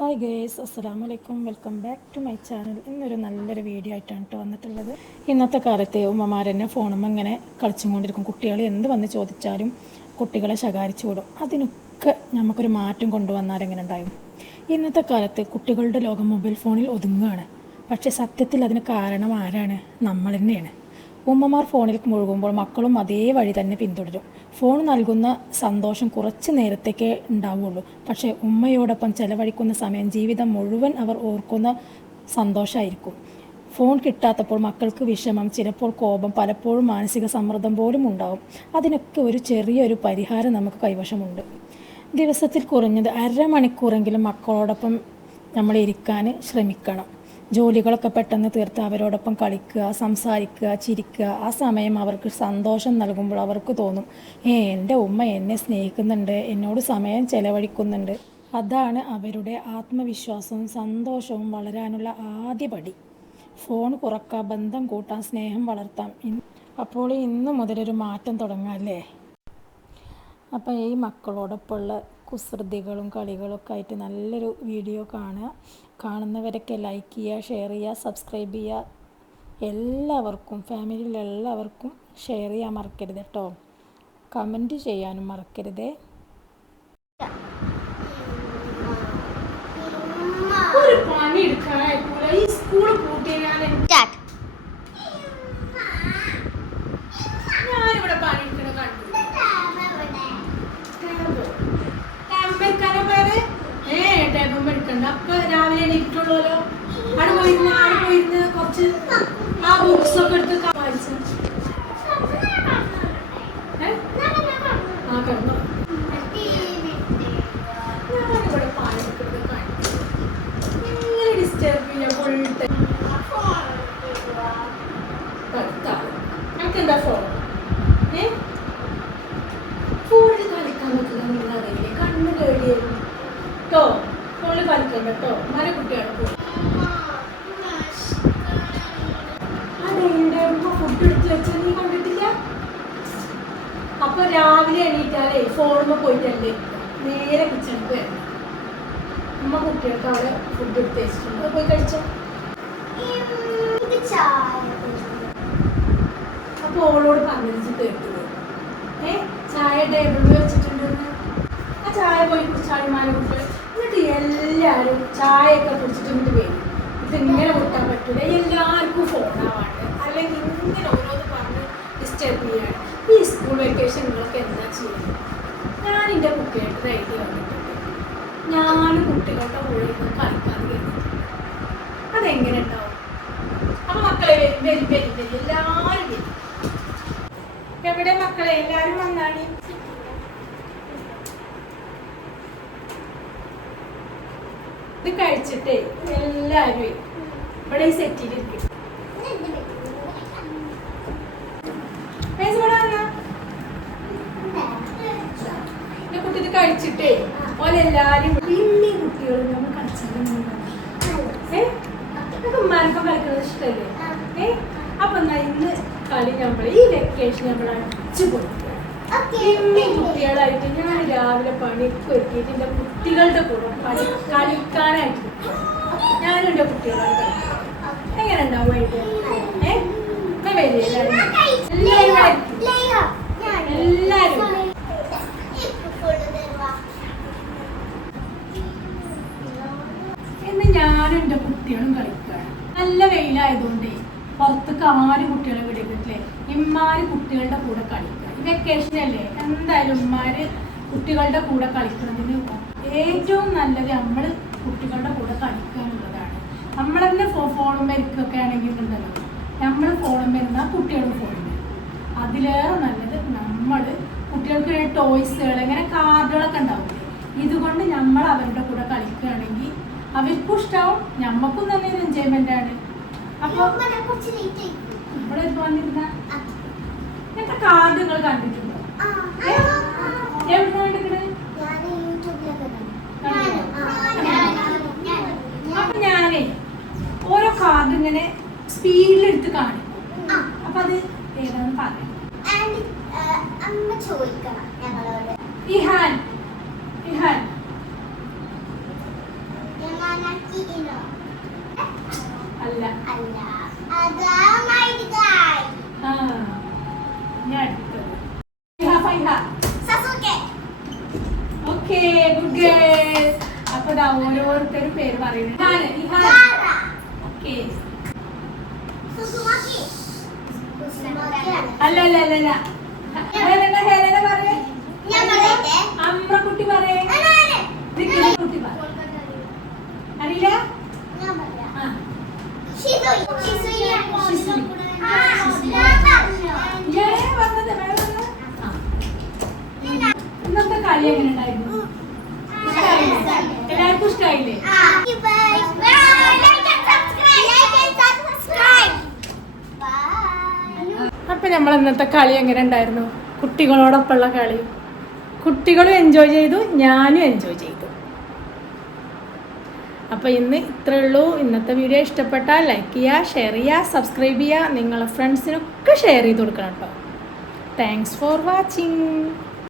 Hi guys, അസ്സലാമു അലൈക്കും. Welcome back to my channel. ഇന്നൊരു നല്ലൊരു വീഡിയോ ആയിട്ടാണ് കേട്ടോ വന്നിട്ടുള്ളത്. ഇന്നത്തെ കാലത്ത് ഉമ്മമാരെന്നെ ഫോണുമ്പോൾ ഇങ്ങനെ കളിച്ചും കൊണ്ടിരിക്കും. കുട്ടികൾ എന്ത് വന്ന് ചോദിച്ചാലും കുട്ടികളെ ശകാരിച്ചു വിടും. അതിനൊക്കെ നമുക്കൊരു മാറ്റം കൊണ്ടുവന്നാൽ എങ്ങനെ ഉണ്ടാവും? ഇന്നത്തെ കാലത്ത് കുട്ടികളുടെ ലോകം മൊബൈൽ ഫോണിൽ ഒതുങ്ങുകയാണ്. പക്ഷേ സത്യത്തിൽ അതിന് കാരണം ആരാണ്? നമ്മൾ തന്നെയാണ്. ഉമ്മമാർ ഫോണിൽ മുഴുകുമ്പോൾ മക്കളും അതേ വഴി തന്നെ പിന്തുടരും. ഫോൺ നൽകുന്ന സന്തോഷം കുറച്ച് നേരത്തേക്കേ ഉണ്ടാവുള്ളൂ. പക്ഷേ ഉമ്മയോടൊപ്പം ചെലവഴിക്കുന്ന സമയം ജീവിതം മുഴുവൻ അവർ ഓർക്കുന്ന സന്തോഷമായിരിക്കും. ഫോൺ കിട്ടാത്തപ്പോൾ മക്കൾക്ക് വിഷമം, ചിലപ്പോൾ കോപം, പലപ്പോഴും മാനസിക സമ്മർദ്ദം പോലും ഉണ്ടാവും. അതിനൊക്കെ ഒരു ചെറിയൊരു പരിഹാരം നമുക്ക് കൈവശമുണ്ട്. ദിവസത്തിൽ കുറഞ്ഞത് അരമണിക്കൂറെങ്കിലും മക്കളോടൊപ്പം നമ്മൾ ഇരിക്കാൻ ശ്രമിക്കണം. ജോലികളൊക്കെ പെട്ടെന്ന് തീർത്ത് അവരോടൊപ്പം കളിക്കുക, സംസാരിക്കുക, ചിരിക്കുക. ആ സമയം അവർക്ക് സന്തോഷം നൽകുമ്പോൾ അവർക്ക് തോന്നും, എൻ്റെ ഉമ്മ എന്നെ സ്നേഹിക്കുന്നുണ്ട്, എന്നോട് സമയം ചെലവഴിക്കുന്നുണ്ട്. അതാണ് അവരുടെ ആത്മവിശ്വാസവും സന്തോഷവും വളരാനുള്ള ആദ്യ പടി. ഫോൺ കുറക്കുക, ബന്ധം കൂട്ടാൻ, സ്നേഹം വളർത്താം. അപ്പോൾ ഇന്ന് മുതലൊരു മാറ്റം തുടങ്ങാം അല്ലേ? അപ്പോൾ ഈ മക്കളോടൊപ്പമുള്ള കുസൃതികളും കളികളൊക്കെ ആയിട്ട് നല്ലൊരു വീഡിയോ കാണുന്നവരൊക്കെ ലൈക്ക് ചെയ്യുക, ഷെയർ ചെയ്യുക, സബ്സ്ക്രൈബ് ചെയ്യുക. എല്ലാവർക്കും, ഫാമിലിയിലെല്ലാവർക്കും ഷെയർ ചെയ്യാൻ മറക്കരുത് കേട്ടോ. കമൻറ്റ് ചെയ്യാനും മറക്കരുതേ. ഒരു പണി എടുക്കാനായിക്കൂല, ഈ സ്കൂൾ കൂട്ടിയാൽ ഞാനിവിടെ പണിയെടുക്കണ കണ്ടു. ടേബിൾ എടുക്കണ്ട. അപ്പൊ രാവിലെ എണീറ്റുള്ളൂല്ലോ. അവിടെ പോയിരുന്ന് കുറച്ച് ആ ബുക്സ് ഒക്കെ എടുത്ത് വായിച്ചു. ആ കിടന്നു. ഞാനിവിടെ പണിയെടുക്കുന്നത് കണ്ടു. ഇങ്ങനെ ഡിസ്റ്റർബ് ചെയ്യാൻ ഫുൾ ടൈം. നമുക്ക് എന്താ ഫോൺ? ഫോണിൽ കളിക്കാൻ പറ്റില്ല നിങ്ങളറിയില്ലേ? കണ്ണ് കേടിയായിരുന്നു കേട്ടോ. ഫോണിൽ കളിക്കണ്ട കേട്ടോ. മര കുട്ടിയാണ് പോ. അതെന്റെ ഉമ്മ ഫുഡ് എടുത്ത് വെച്ചാൽ നീ കണ്ടിട്ടില്ല? അപ്പൊ രാവിലെ എണീറ്റാലേ ഫോണിൽ പോയിട്ടല്ലേ നേരെ കിച്ചണിക്ക് വരണം. ഉമ്മ കുട്ടികൾക്ക് അവിടെ ഫുഡ് എടുത്ത് വെച്ചിട്ടുണ്ട്. പോയി കഴിച്ചോ. അപ്പൊ ഓളോട് പറഞ്ഞു കേട്ടത്, ചായ ടേബിളിൽ വെച്ചിട്ടുണ്ടെന്ന്. ആ ചായ പോയി കുടിച്ചാളിമാരെ കുട്ടികൾ. എന്നിട്ട് എല്ലാവരും ചായയൊക്കെ കുടിച്ചിട്ട് ഇങ്ങോട്ട് വരും. ഇതിങ്ങനെ കൂട്ടാൻ പറ്റൂല, എല്ലാവർക്കും ഫോണാവാണ്ട്, അല്ലെങ്കിൽ ഇങ്ങനെ ഓരോന്ന് പറഞ്ഞ് ഡിസ്റ്റർബ് ചെയ്യാണ്. ഈ സ്കൂൾ വെക്കേഷനുകളൊക്കെ എന്താ ചെയ്യുന്നത്? ഞാൻ എൻ്റെ കുട്ടികളുടെ ഐഡിയ വന്നിട്ടുണ്ട്. ഞാനും കുട്ടികളുടെ കൂടെ ഇരുന്ന് കളിക്കാൻ കരുതിയിട്ടുണ്ട്. അതെങ്ങനെ ഉണ്ടാവും? അപ്പൊ മക്കളെ വരും എല്ലാവരും വരും. എവിടെ മക്കളെ? എല്ലാവരും വന്നാണ്. ഇത് കഴിച്ചിട്ടേ എല്ലാവരും ഇവിടെ ഈ സെറ്റിലിരിക്കും. കുട്ടി ഇത് കഴിച്ചിട്ടേ ഓലെല്ലാരും പിന്നെ കുട്ടികളും നമ്മൾ കളിച്ചാലും ഉമ്മാർക്കും കളിക്കുന്നത് ഇഷ്ടമല്ലേ? അപ്പൊ ഇന്ന് കളി നമ്മൾ ഈ വെക്കേഷൻ നമ്മൾ അടിച്ചു കൊടുക്കുക. കുട്ടികളായിട്ട് ഞാൻ രാവിലെ പണിയൊക്കെ ഒരുക്കിയിട്ട് എൻ്റെ കുട്ടികളുടെ കൂടെ കളിക്കാനായിട്ട് ഞാനും എൻ്റെ കുട്ടികളാണ് കളിക്കാം. എങ്ങനെ ഉണ്ടാവും ഐഡിയ? എല്ലാവരും എന്ന് ഞാനും എൻ്റെ കുട്ടികളും കളിക്കുകയാണ്. നല്ല വെയിലായതുകൊണ്ടേ പുറത്തേക്ക് ആരും കുട്ടികളെ വിടരുന്നില്ലേ? ഇമ്മാര് കുട്ടികളുടെ കൂടെ കളിക്കുക. വെക്കേഷനല്ലേ, എന്തായാലും ഉമ്മാര് കുട്ടികളുടെ കൂടെ കളിക്കുന്നതിന് ഏറ്റവും നല്ലത് നമ്മൾ കുട്ടികളുടെ കൂടെ കളിക്കുക എന്നുള്ളതാണ്. നമ്മളെന്നെ ഫോണും മരിക്കൊക്കെ ആണെങ്കിൽ ഉണ്ടല്ലോ, നമ്മൾ ഫോണും മരുന്ന് ആ കുട്ടികളും ഫോണും മരുന്ന്. അതിലേറെ നല്ലത് നമ്മൾ കുട്ടികൾക്ക് ടോയ്സുകൾ, ഇങ്ങനെ കാർഡുകളൊക്കെ ഉണ്ടാവില്ലേ, ഇതുകൊണ്ട് നമ്മൾ അവരുടെ കൂടെ കളിക്കുകയാണെങ്കിൽ അവർക്കും ഇഷ്ടമാവും, ഞമ്മക്കും തന്നെ ഒരു എൻജോയ്മെന്റ് ആണ്. അപ്പൊ ഇവിടെ വന്നിരുന്ന എന്റെ കാർഡ് നിങ്ങൾ കണ്ടിട്ടുണ്ടോ? എവിടെ കണ്ടിട്ടുണ്ട്? അപ്പൊ ഞാനേ ഓരോ കാർഡ് ഇങ്ങനെ സ്പീഡിലെടുത്ത് കാണിക്കും. അപ്പൊ അത് ഏതാന്ന് പറയാം. ഇഹാൻ അല്ല. ആ, ഞാൻ അടുത്തത്. Okay, good girl. അപ്പൊ ദാ ഓരോരുത്തരും പേര് പറയുന്നത്. ഓക്കേ. അല്ല അല്ല അല്ല അല്ല. ഹേലന പറയേ. അമ്രക്കുട്ടി പറയേ. കുട്ടി പറ. അറിയില്ല? ഇന്നത്തെ കളി എങ്ങനെ ഉണ്ടായിരുന്നു? എല്ലാവർക്കും ഇഷ്ടമായില്ലേ? അപ്പൊ നമ്മൾ ഇന്നത്തെ കളി എങ്ങനെ ഉണ്ടായിരുന്നു? കുട്ടികളോടൊപ്പമുള്ള കളി. കുട്ടികളും എൻജോയ് ചെയ്തു, ഞാനും എൻജോയ് ചെയ്തു. അപ്പോൾ ഇന്ന് ഇത്രയേ ഉള്ളൂ. ഇന്നത്തെ വീഡിയോ ഇഷ്ടപ്പെട്ടാൽ ലൈക്ക് ചെയ്യുക, ഷെയർ ചെയ്യുക, സബ്സ്ക്രൈബ് ചെയ്യുക. നിങ്ങളെ ഫ്രണ്ട്സിനൊക്കെ ഷെയർ ചെയ്ത് കൊടുക്കണം കേട്ടോ. Thanks for watching.